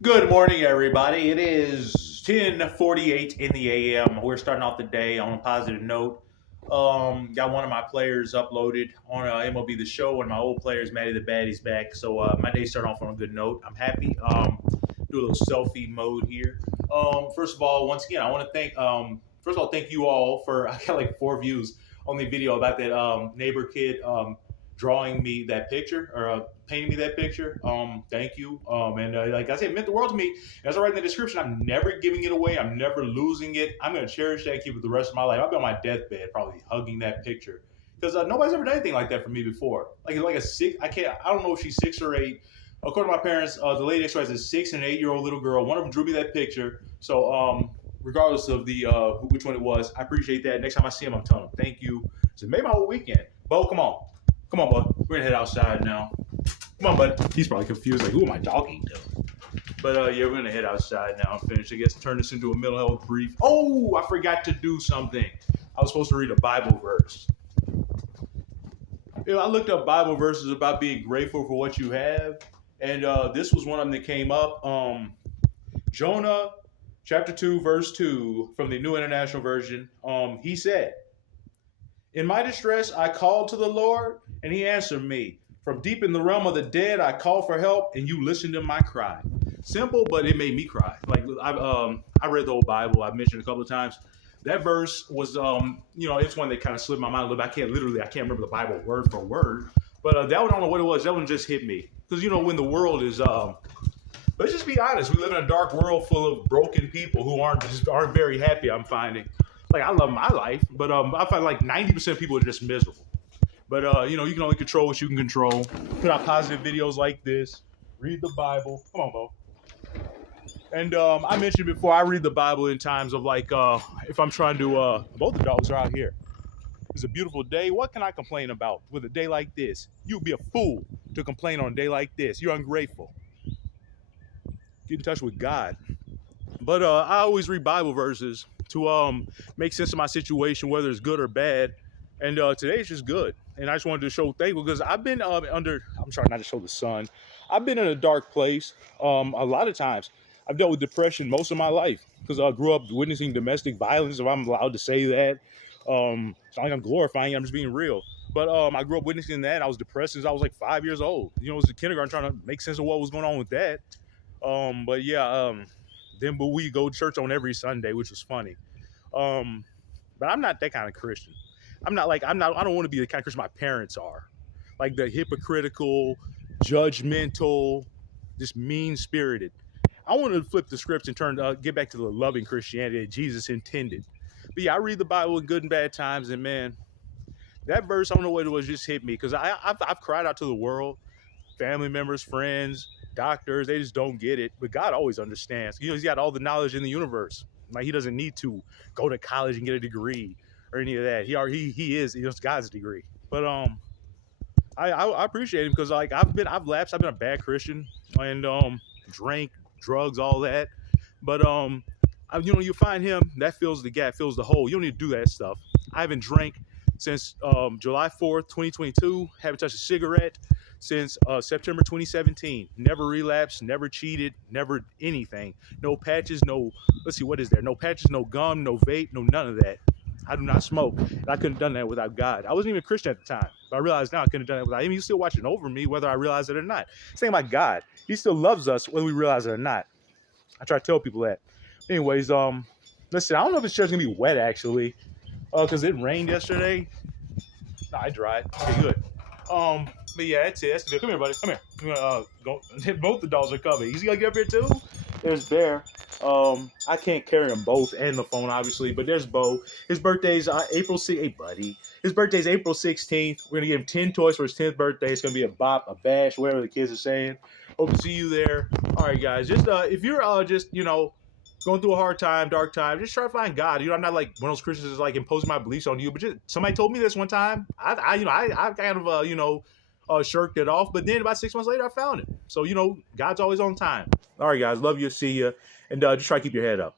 Good morning, everybody. It is 10:48 in the a.m. We're starting off the day on a positive note. Got one of my players uploaded on MLB The Show. One of my old players, Matty the Baddie's back. So my day started off on a good note. I'm happy. Do a little selfie mode here. First of all, once again, I want to thank. First of all, thank you all for. I got like 4 views on the video about that neighbor kid drawing me that picture or painting me that picture. Thank you. And like I said, it meant the world to me. As I write in the description, I'm never giving it away. I'm never losing it. I'm going to cherish that, keep it the rest of my life. I'll be on my deathbed probably hugging that picture because nobody's ever done anything like that for me before. Like a six, I don't know if she's 6 or 8. According to my parents, the lady next to us is a 6 and an 8-year-old little girl. One of them drew me that picture. So regardless of the which one it was, I appreciate that. Next time I see him, I'm telling him thank you. So it made my whole weekend. Bo, come on. Come on, bud. We're gonna head outside now. Come on, bud. He's probably confused, like, who am I talking to? But yeah, we're gonna head outside now and finish. I guess turn this into a mental health brief. Oh, I forgot to do something. I was supposed to read a Bible verse. I looked up Bible verses about being grateful for what you have, and this was one of them that came up. Jonah, chapter 2, verse 2, from the New International Version. He said, "In my distress, I called to the Lord, and he answered me. From deep in the realm of the dead, I called for help, and you listened to my cry." Simple, but it made me cry. Like I read the whole Bible. I've mentioned it a couple of times. That verse was, it's one that kind of slipped my mind a little bit. I can't remember the Bible word for word. But that one, I don't know what it was. That one just hit me. Because, when the world is, let's just be honest. We live in a dark world full of broken people who aren't very happy, I'm finding. Like, I love my life, but I find like 90% of people are just miserable. But, you can only control what you can control. Put out positive videos like this. Read the Bible. Come on, Bo. And I mentioned before, I read the Bible in times of like, if I'm trying to, both the dogs are out here. It's a beautiful day. What can I complain about with a day like this? You'd be a fool to complain on a day like this. You're ungrateful. Get in touch with God. But I always read Bible verses to make sense of my situation, whether it's good or bad. And today it's just good. And I just wanted to show thankful because I've been I'm sorry, not to show the sun. I've been in a dark place a lot of times. I've dealt with depression most of my life because I grew up witnessing domestic violence, if I'm allowed to say that. It's not like I'm glorifying it, I'm just being real. But I grew up witnessing that. I was depressed since I was like 5 years old. I was in kindergarten trying to make sense of what was going on with that. But yeah, then we go to church on every Sunday, which was funny. But I'm not that kind of Christian. I don't want to be the kind of Christian my parents are. Like the hypocritical, judgmental, just mean-spirited. I want to flip the script and get back to the loving Christianity that Jesus intended. But yeah, I read the Bible in good and bad times, and man, that verse, I don't know what it was, just hit me because I've cried out to the world, family members, friends, doctors, they just don't get it. But God always understands. He's got all the knowledge in the universe. Like he doesn't need to go to college and get a degree or any of that. He is God's degree. But I appreciate him because like I've lapsed. I've been a bad Christian and drank, drugs, all that. But you find him, that fills the gap, fills the hole. You don't need to do that stuff. I haven't drank since July 4th, 2022. Haven't touched a cigarette since September 2017. Never relapsed, never cheated, never anything. No patches, let's see, what is there? No patches, no gum, no vape, no none of that. I do not smoke. And I couldn't have done that without God. I wasn't even a Christian at the time. But I realized now I couldn't have done it without him. He's still watching over me, whether I realize it or not. Same like God. He still loves us whether we realize it or not. I try to tell people that. Anyways, listen, I don't know if it's just going to be wet, actually. Because it rained yesterday. No, I dried. Okay, good. But yeah, that's it. That's the deal. Come here, buddy. Come here. Go. Both the dogs are covered. He's going to get up here, too? There's Bear. I can't carry them both and the phone, obviously, but there's Bo. His birthday's April 6th. Hey, buddy. His birthday's April 16th. We're going to give him 10 toys for his 10th birthday. It's going to be a bop, a bash, whatever the kids are saying. Hope to see you there. All right, guys. Just if you're going through a hard time, dark time, just try to find God. I'm not like one of those Christians that's like imposing my beliefs on you, but just somebody told me this one time. I kind of shirked it off, but then about 6 months later, I found it. So, God's always on time. All right, guys. Love you. See you. And just try to keep your head up.